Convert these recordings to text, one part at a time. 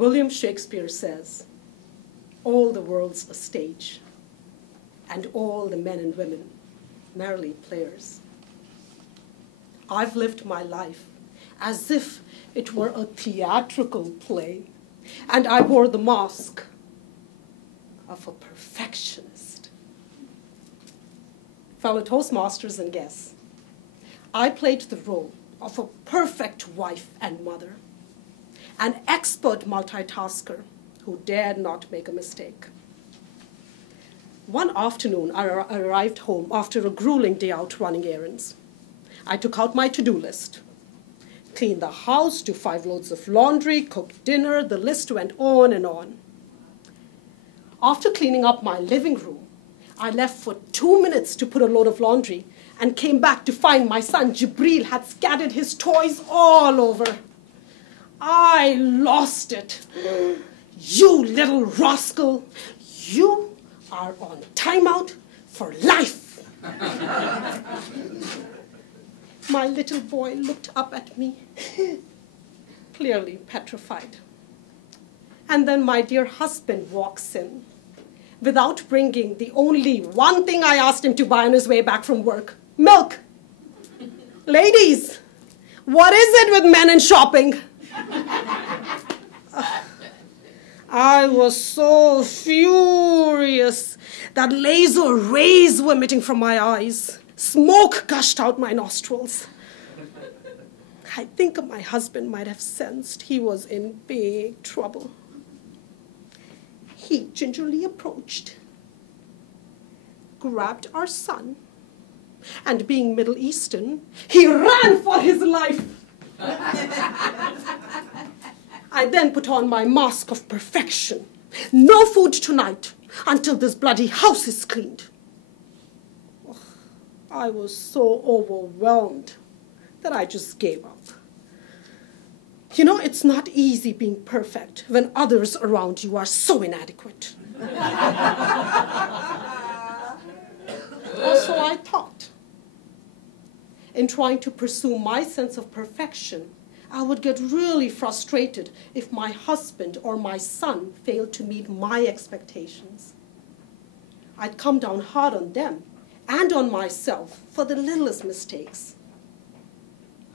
William Shakespeare says, all the world's a stage, and all the men and women merely players. I've lived my life as if it were a theatrical play, and I wore the mask of a perfectionist. Fellow Toastmasters and guests, I played the role of a perfect wife and mother, an expert multitasker who dared not make a mistake. One afternoon, I arrived home after a grueling day out running errands. I took out my to-do list, cleaned the house, do 5 loads of laundry, cooked dinner, the list went on and on. After cleaning up my living room, I left for 2 minutes to put a load of laundry and came back to find my son Jibril had scattered his toys all over. I lost it. You little rascal, you are on timeout for life. My little boy looked up at me, clearly petrified. And then my dear husband walks in, without bringing the only one thing I asked him to buy on his way back from work, milk. Ladies, what is it with men and shopping? I was so furious that laser rays were emitting from my eyes. Smoke gushed out my nostrils. I think my husband might have sensed he was in big trouble. He gingerly approached, grabbed our son, and being Middle Eastern, he ran for his life. I then put on my mask of perfection. No food tonight until this bloody house is cleaned. I was so overwhelmed that I just gave up. You know, it's not easy being perfect when others around you are so inadequate. Or so I thought. In trying to pursue my sense of perfection, I would get really frustrated if my husband or my son failed to meet my expectations. I'd come down hard on them and on myself for the littlest mistakes.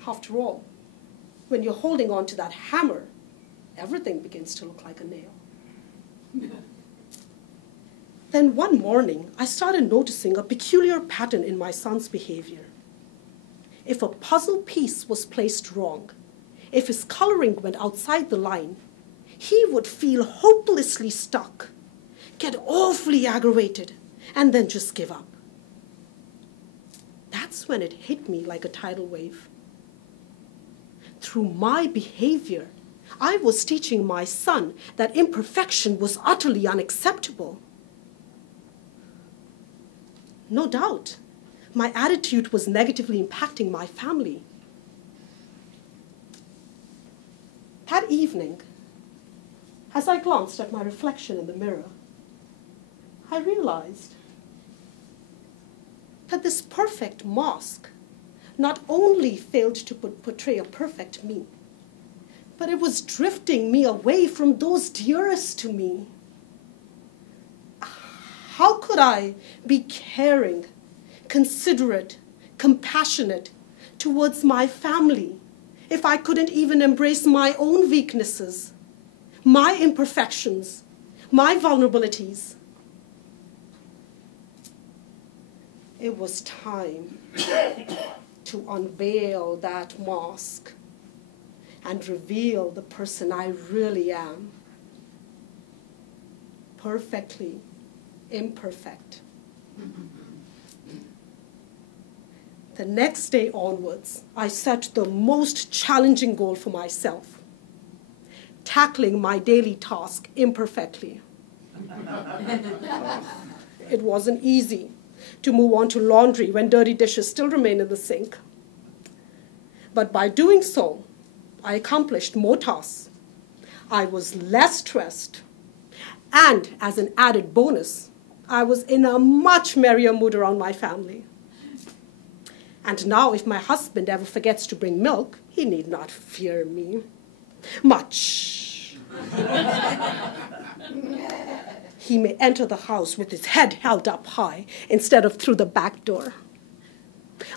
After all, when you're holding on to that hammer, everything begins to look like a nail. Then one morning, I started noticing a peculiar pattern in my son's behavior. If a puzzle piece was placed wrong, if his coloring went outside the line, he would feel hopelessly stuck, get awfully aggravated, and then just give up. That's when it hit me like a tidal wave. Through my behavior, I was teaching my son that imperfection was utterly unacceptable. No doubt, my attitude was negatively impacting my family. That evening, as I glanced at my reflection in the mirror, I realized that this perfect mask not only failed to portray a perfect me, but it was drifting me away from those dearest to me. How could I be caring, considerate, compassionate towards my family if I couldn't even embrace my own weaknesses, my imperfections, my vulnerabilities? It was time to unveil that mask and reveal the person I really am. Perfectly imperfect. The next day onwards, I set the most challenging goal for myself, tackling my daily task imperfectly. It wasn't easy to move on to laundry when dirty dishes still remain in the sink. But by doing so, I accomplished more tasks. I was less stressed. And as an added bonus, I was in a much merrier mood around my family. And now if my husband ever forgets to bring milk, he need not fear me. Much He may enter the house with his head held up high instead of through the back door,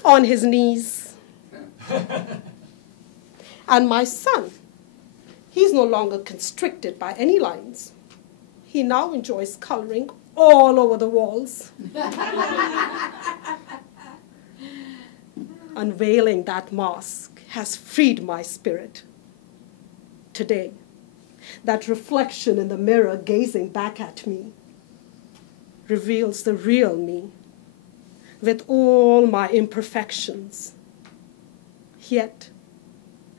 on his knees. And my son, he's no longer constricted by any lines. He now enjoys coloring all over the walls. Unveiling that mask has freed my spirit. Today, that reflection in the mirror gazing back at me reveals the real me with all my imperfections, yet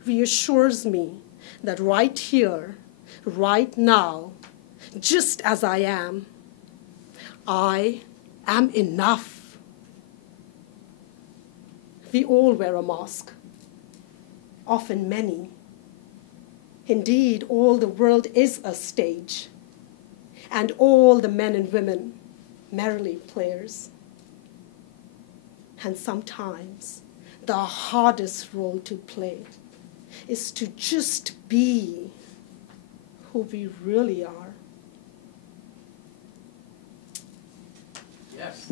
reassures me that right here, right now, just as I am enough. We all wear a mask, often many. Indeed, all the world is a stage, and all the men and women merrily players. And sometimes the hardest role to play is to just be who we really are. Yes.